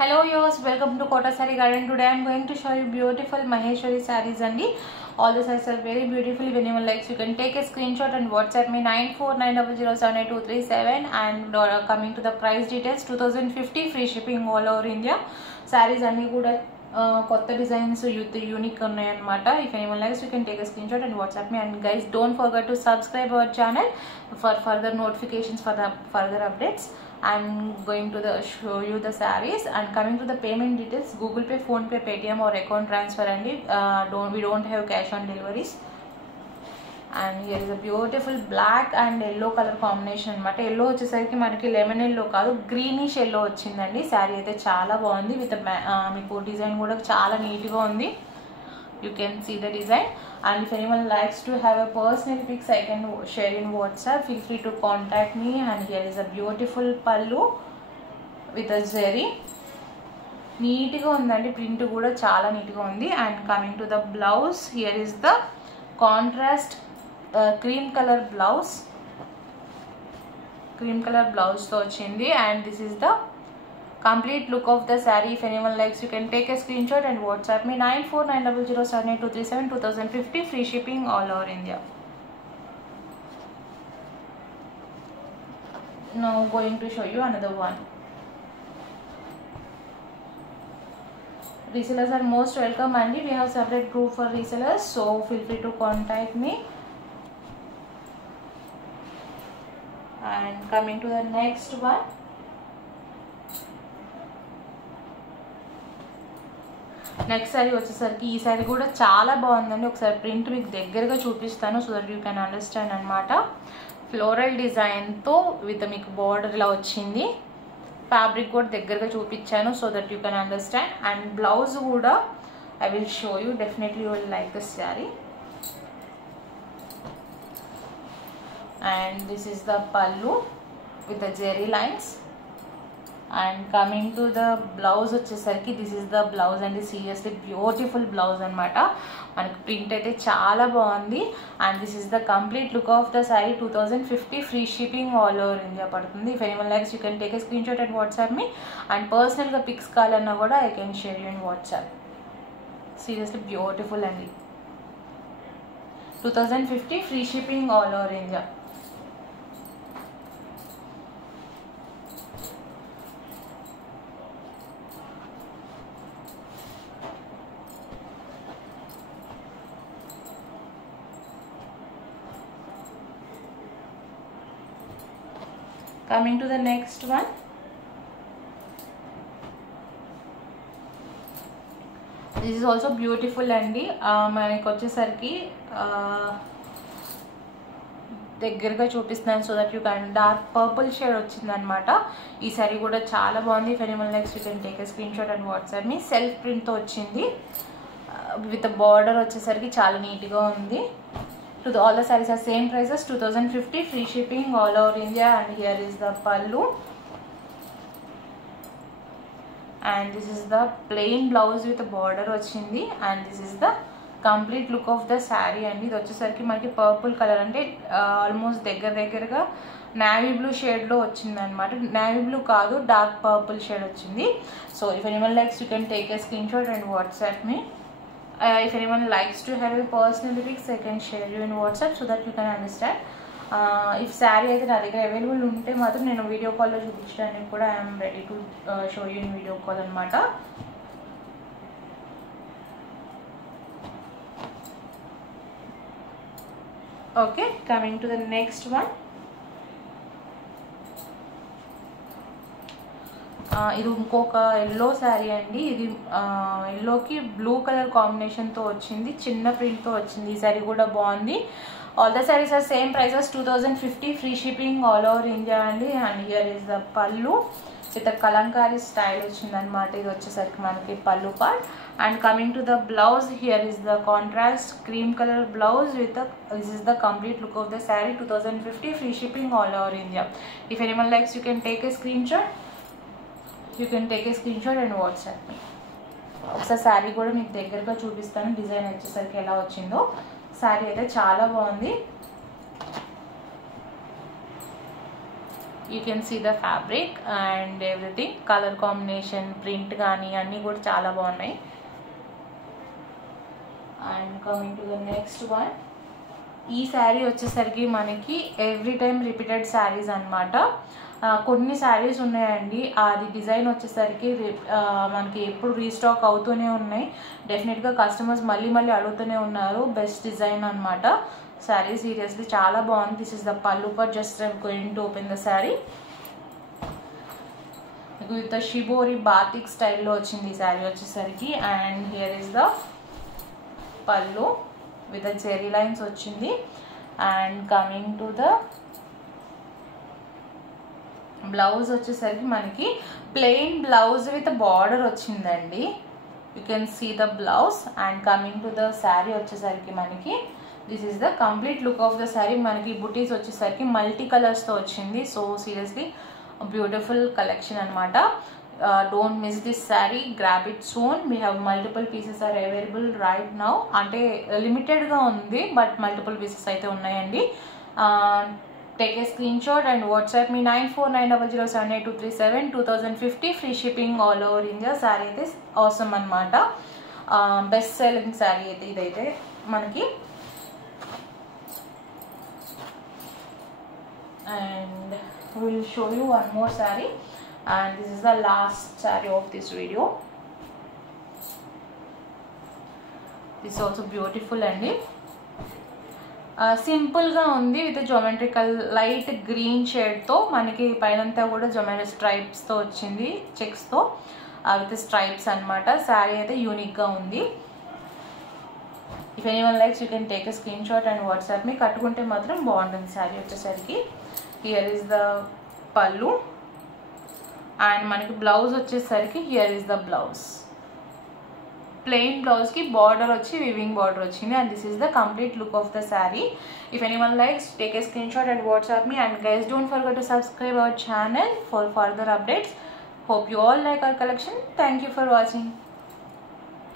Hello viewers, welcome to Kota Saree Garden. Today I am going to show you beautiful Maheshwari sarees and all the sarees are very beautiful. If anyone likes, you can take a screenshot and WhatsApp me 9490078237 and coming to the price details 2050 free shipping all over India. Sarees and kuda kotta designs unique unnai anamata. If anyone likes, you can take a screenshot and WhatsApp me. And guys, don't forget to subscribe our channel for further notifications for the further updates. I'm going to show you the sarees and coming to the payment details. Google Pay, Phone Pay, Paytm or account transfer and we don't have cash on deliveries. And here is a beautiful black and yellow color combination anamata. Yellow vachesariki manaki lemon yellow kaadu greenish yellow vachindandi. Saree aithe chaala baagundi with meeku design kuda chaala neat ga undi. You can see the design, and if anyone likes to have a personal pics, I can share in WhatsApp. Feel free to contact me. And here is a beautiful pallu with a zari. Neat ga undandi, print kuda chaala neat ga undi. And coming to the blouse, here is the contrast cream color blouse. Cream color blouse to vachindi, and this is the complete look of the saree. If anyone likes, you can take a screenshot and WhatsApp me 9490078237 2050 free shipping all over India. Now going to show you another one. Resellers are most welcome and we have separate group for resellers, so feel free to contact me. And coming to the next one, next sorry వచ్చేసరికి ఈ సారీ కూడా చాలా బాగుందండి. ఒకసారి print మీకు దగ్గరగా చూపిస్తాను so that you can understand అనమాట. ఫ్లోరల్ డిజైన్తో విత్ మీకు బార్డర్ ఇలా వచ్చింది. ఫ్యాబ్రిక్ కూడా దగ్గరగా చూపించాను so that you can understand. And blouse కూడా I will show you. Definitely you will like this sari. And this is the pallu with the zari lines. And coming to the blouse వచ్చేసరికి this is the blouse అండి. Seriously beautiful blouse అనమాట. మనకి print అయితే చాలా బాగుంది. And this is the complete look of the sari. 2050 free shipping all over India పడుతుంది. If anyone likes, you can take a screenshot and WhatsApp me. And పర్సనల్గా pics కావాలన్నా కూడా I can share you in WhatsApp. Seriously beautiful అండి. 2050 free shipping all over India. Coming to the next one, this is also beautiful అండి. మనకి వచ్చేసరికి దగ్గరగా చూపిస్తున్నాను so that you can. Dark purple shade వచ్చింది అనమాట. ఈ సారీ కూడా చాలా బాగుంది. If anyone likes, you can take a screenshot and WhatsApp me. Self ప్రింట్తో వచ్చింది విత్ బార్డర్ వచ్చేసరికి చాలా నీట్గా ఉంది. All the sarees are same prices, 2050 free shipping all over India. And here is the pallu, and this is the plain blouse with a border vachindi. And this is the complete look of the saree. And ఇది వచ్చేసరికి మనకి purple colour అంటే almost దగ్గరగా navy blue షేడ్లో వచ్చింది అనమాట. Navy blue కాదు, dark purple shade వచ్చింది. So if anyone likes, you can take a screenshot and WhatsApp me. If anyone likes to have a personal pics, I can share you in WhatsApp so that you can understand. If saree అయితే నా దగ్గర available ఉంటే మాత్రం నేను video కాల్లో చూపించడానికి కూడా I'm ready to show you in video call అనమాట. Okay, coming to the next one. ఇది ఇంకొక ఎల్లో శారీ అండి. ఇది ఎల్లోకి బ్లూ కలర్ కాంబినేషన్తో వచ్చింది. చిన్న ప్రింట్తో వచ్చింది. ఈ శారీ కూడా బాగుంది. All the saris are same prices, 2050 free shipping all over India అండి. And here is the pallu with Kalamkari style వచ్చింది అనమాట. ఇది వచ్చేసరికి మనకి pallu part. And coming to the blouse, here is the contrast cream colour blouse with this is the complete look of the sari. 2050 free shipping all over India. If anyone likes, you can take a screenshot. You can take a screenshot and WhatsApp me. ఒకసారి శారీ కూడా మీకు దగ్గరగా చూపిస్తాను. Design వచ్చేసరికి ఎలా వచ్చిందో. శారీ అయితే చాలా బాగుంది. You can see the fabric and everything. Colour combination, print కానీ అన్నీ కూడా చాలా బాగున్నాయి. And coming to the next one, ఈ శారీ వచ్చేసరికి మనకి ఎవ్రీ టైం రిపీటెడ్ శారీస్ అనమాట. కొన్ని శారీస్ ఉన్నాయండి, అది డిజైన్ వచ్చేసరికి మనకి ఎప్పుడు రీస్టాక్ అవుతూనే ఉన్నాయి. డెఫినెట్గా కస్టమర్స్ మళ్ళీ మళ్ళీ అడుగుతూనే ఉన్నారు. బెస్ట్ డిజైన్ అనమాట శారీ, సీరియస్లీ చాలా బాగుంది. This is the pallu part. Just I'm going to open the sari. With the shibori batik స్టైల్లో వచ్చింది ఈ శారీ వచ్చేసరికి. And here is the pallu with the zari lines వచ్చింది. And coming to the blouse వచ్చేసరికి మనకి ప్లెయిన్ బ్లౌజ్ విత్ బార్డర్ వచ్చిందండి. You can see the blouse. And coming to the sari వచ్చేసరికి మనకి this is the complete look of the sari. మనకి బుటీస్ వచ్చేసరికి multi కలర్స్తో వచ్చింది. సో సీరియస్లీ బ్యూటిఫుల్ కలెక్షన్ అనమాట. Don't miss this sari, grab it soon. We have multiple pieces are available right now. అంటే లిమిటెడ్గా ఉంది, బట్ మల్టిపుల్ పీసెస్ అయితే ఉన్నాయండి. Take a screenshot and WhatsApp me 9490078237. 2050 free shipping all over India. Saree అయితే awesome అనమాట. Best selling sari అయితే ఇదైతే మనకి. And we will show you one more saree, and this is the last saree of this video. This is also beautiful అండి. సింపుల్గా ఉంది with geometrical light green షేడ్తో. మనకి పైనంతా కూడా జోమెట్రిక్ స్ట్రైప్స్తో వచ్చింది, చెక్స్తో విత్ స్ట్రైప్స్ అనమాట. శారీ అయితే యూనిక్గా ఉంది. If anyone likes you can take a screenshot and WhatsApp me. కట్టుకుంటే మాత్రం బాగుంటుంది శారీ వచ్చేసరికి. Here is the pallu and మనకి బ్లౌజ్ వచ్చేసరికి here is the blouse. Plain blouse కి బార్డర్ వచ్చి వివింగ్ బార్డర్ వచ్చింది. And this is the complete look of the sari. If anyone likes take a screenshot and WhatsApp me. And guys don't forget to subscribe our channel for further updates. Hope you all like our collection. Thank you for watching.